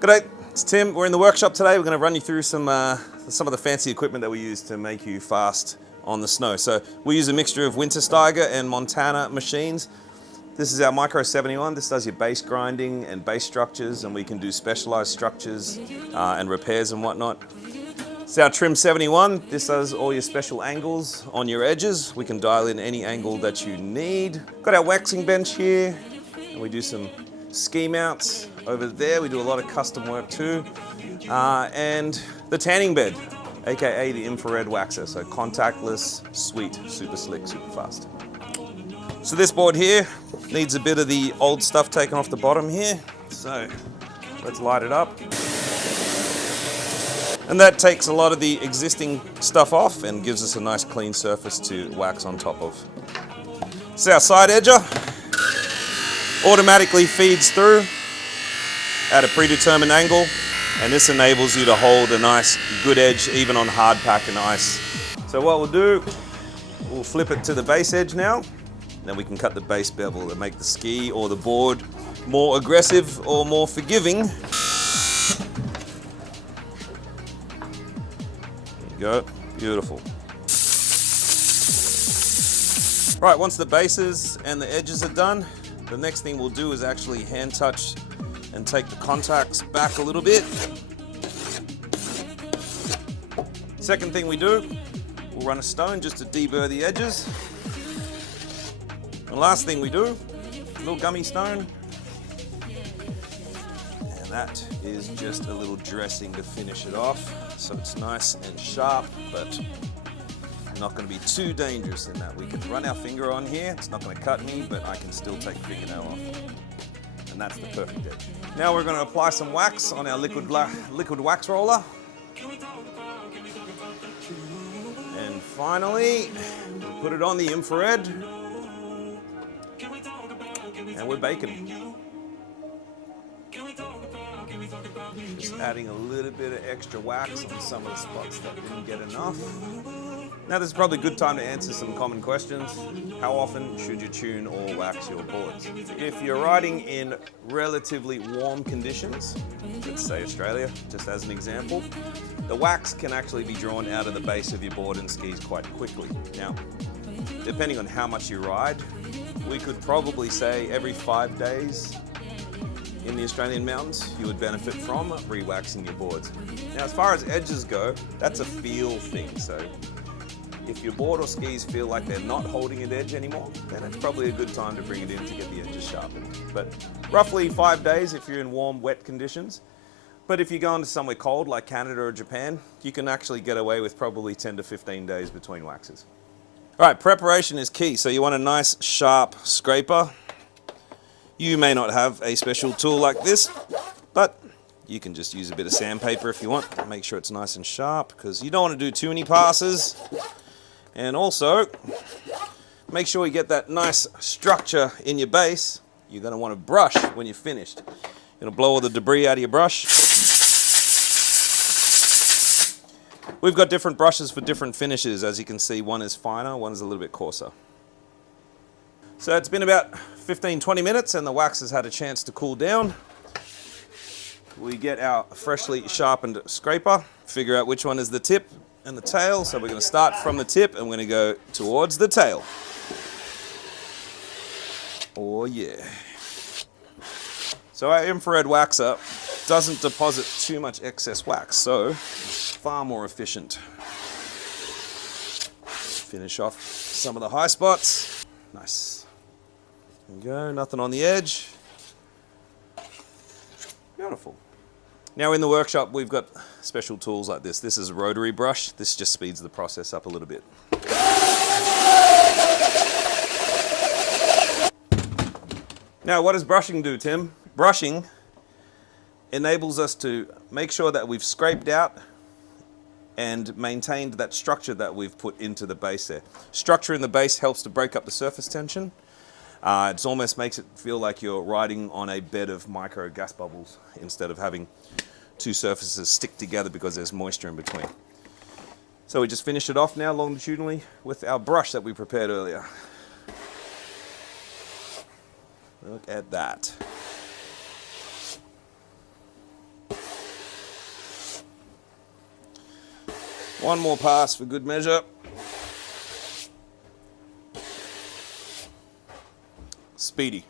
G'day, it's Tim. We're in the workshop today. We're going to run you through some of the fancy equipment that we use to make you fast on the snow. So we use a mixture of Wintersteiger and Montana machines. This is our Micro 71. This does your base grinding and base structures, and we can do specialized structures and repairs and whatnot. It's our Trim 71. This does all your special angles on your edges. We can dial in any angle that you need. Got our waxing bench here, and we do some ski mounts over there. We do a lot of custom work too. And the tanning bed, AKA the infrared waxer. So contactless, sweet, super slick, super fast. So this board here needs a bit of the old stuff taken off the bottom here. So let's light it up. And that takes a lot of the existing stuff off and gives us a nice clean surface to wax on top of. This is our side edger. Automatically feeds through at a predetermined angle, and this enables you to hold a nice good edge even on hard pack and ice. So what we'll do, we'll flip it to the base edge now, then we can cut the base bevel and make the ski or the board more aggressive or more forgiving. There you go, beautiful. Right, once the bases and the edges are done, the next thing we'll do is actually hand touch and take the contacts back a little bit. Second thing we do, we'll run a stone just to deburr the edges. And last thing we do, a little gummy stone. And that is just a little dressing to finish it off. So it's nice and sharp, but not going to be too dangerous in that we can run our finger on here. It's not going to cut me, but I can still take the fingernail off. And that's the perfect edge. Now we're going to apply some wax on our liquid wax roller. And finally, we'll put it on the infrared. And we're baking. Just adding a little bit of extra wax on some of the spots that didn't get enough. Now this is probably a good time to answer some common questions. How often should you tune or wax your boards? If you're riding in relatively warm conditions, let's say Australia, just as an example, the wax can actually be drawn out of the base of your board and skis quite quickly. Now, depending on how much you ride, we could probably say every 5 days in the Australian mountains, you would benefit from re-waxing your boards. Now, as far as edges go, that's a feel thing. So if your board or skis feel like they're not holding an edge anymore, then it's probably a good time to bring it in to get the edges sharpened. But roughly 5 days if you're in warm, wet conditions. But if you're going to somewhere cold like Canada or Japan, you can actually get away with probably 10 to 15 days between waxes. All right, preparation is key. So you want a nice sharp scraper. You may not have a special tool like this, but you can just use a bit of sandpaper if you want. Make sure it's nice and sharp because you don't want to do too many passes. And also, make sure you get that nice structure in your base. You're going to want to brush when you're finished. You're going to blow all the debris out of your brush. We've got different brushes for different finishes. As you can see, one is finer, one is a little bit coarser. So it's been about 15-20 minutes and the wax has had a chance to cool down. We get our freshly sharpened scraper, figure out which one is the tip and the tail. So we're going to start from the tip and we're going to go towards the tail. Oh yeah. So our infrared waxer doesn't deposit too much excess wax, so it's far more efficient. Finish off some of the high spots. Nice. There we go, nothing on the edge. Beautiful. Now in the workshop, we've got special tools like this. This is a rotary brush. This just speeds the process up a little bit. Now, what does brushing do, Tim? Brushing enables us to make sure that we've scraped out and maintained that structure that we've put into the base there. Structure in the base helps to break up the surface tension. It almost makes it feel like you're riding on a bed of micro gas bubbles instead of having two surfaces stick together because there's moisture in between. So we just finish it off now longitudinally with our brush that we prepared earlier. Look at that. One more pass for good measure. Speedy.